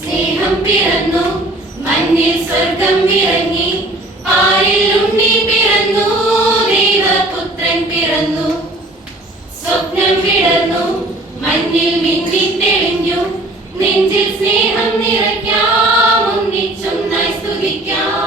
സ്നേഹം പിറന്നു, മണ്ണിൽ സ്വർഗം ഇറങ്ങി, പാരിൽ ഉണ്ണി പിറന്നു, ദൈവപുത്രൻ പിറന്നു. സ്വപ്നം വിടർന്നു, മഞ്ഞിൽ മിന്നി തെളിഞ്ഞു, നെഞ്ചിൽ സ്നേഹം നിറയ്ക്കാം, ഒന്നിച്ചൊന്നായി സ്തുതിക്കാം.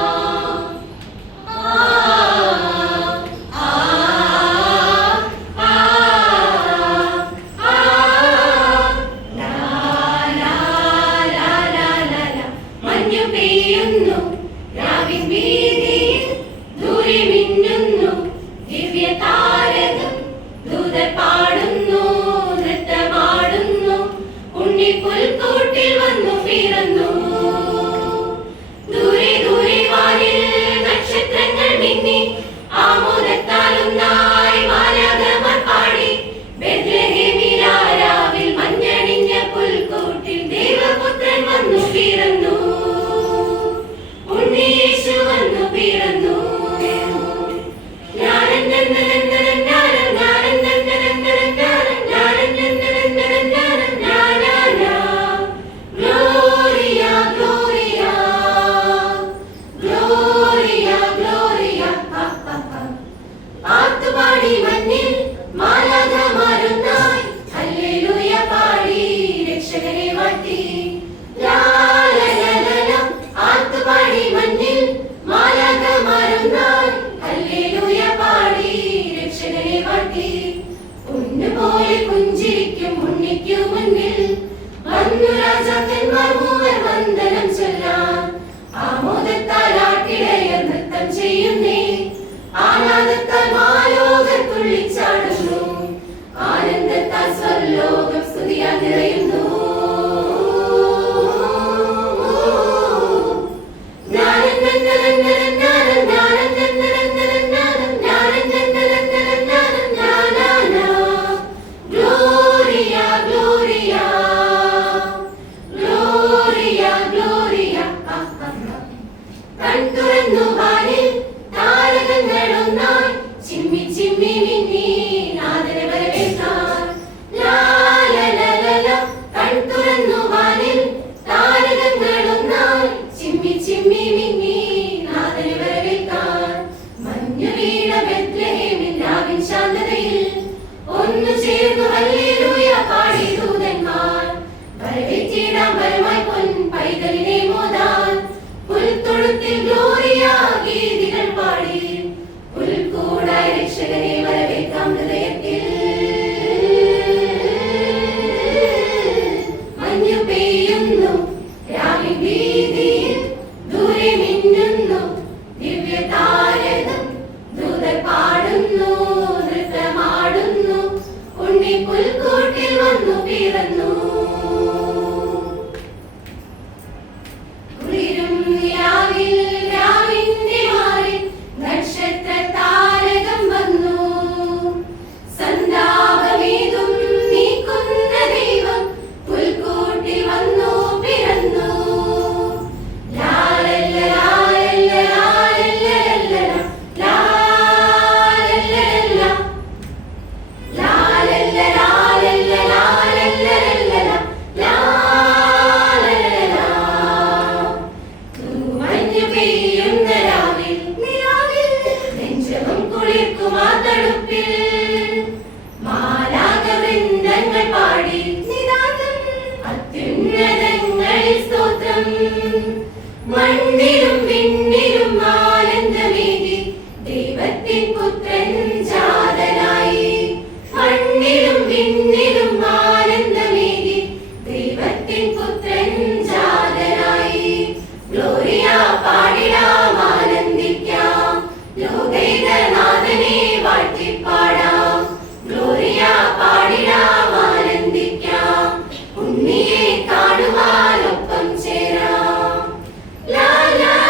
la la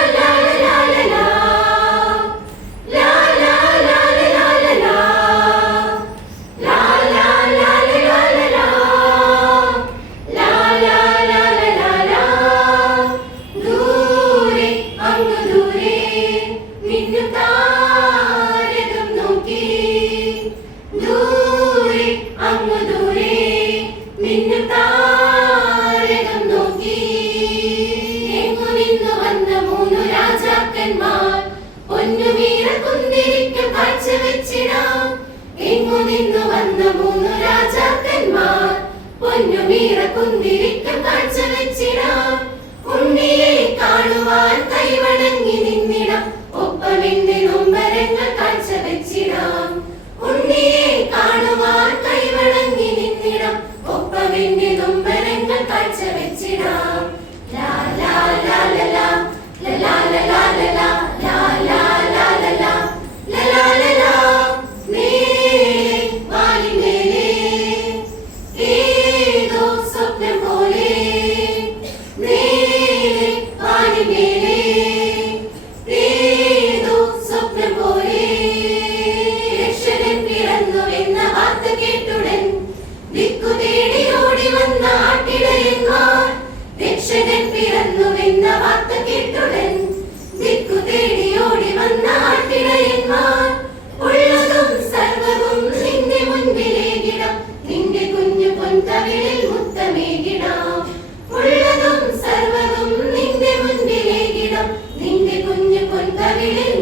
വന്ന മൂന്നു രാജാക്കന്മാർ പൊന്നുമീറ കുന്തിരിക്കം കാഴ്ച വെച്ചിടാം. ഉണ്ണിയെ കാണുവാൻ കൈവണങ്ങി നിന്നിടാം, ഒപ്പമെന്റെ നൊമ്പരങ്ങൾ കാഴ്ച വെച്ചിടാം. ഉണ്ണിയെ കാണുവാൻ കൈവണങ്ങി നിന്നിടാം, ഒപ്പമെന്റെ നൊമ്പരങ്ങൾ കാഴ്ച വെച്ചിടാം. ലാ ലാ ലാ ലാ ലാ ലാ ലാ ലാ ലാ ലാ ലാ ലാ ലാ ലാ ലാ ലാ ലാ ലാ. മേലെ വാലിമേലെ ഏതോ സ്വപ്നം പോലെ, മേലെ വാലിമേലെ ഏതോ സ്വപ്നം പോലെ. രക്ഷകൻ പിറന്നുവെന്ന വാർത്ത കേട്ടുടൻ ദിക്കു തേടി ഓടി വന്ന ആട്ടിടയന്മാർ. രക്ഷകൻ പിറന്നുവെന്ന വാർത്ത കേട്ടുടൻ ദിക്കു തേടി ഓടി വന്ന ആട്ടിടയന്മാർ. ഉള്ളതും സർവവും നിന്റെ മുൻപിലേകിടാം, നിന്റെ കുഞ്ഞു പൊൻകവിളിൽ മുത്തമേകിടാം. ഉള്ളതും സർവവും നിന്റെ മുൻപിലേകിടാം, നിന്റെ കുഞ്ഞു പൊൻകവിളിൽ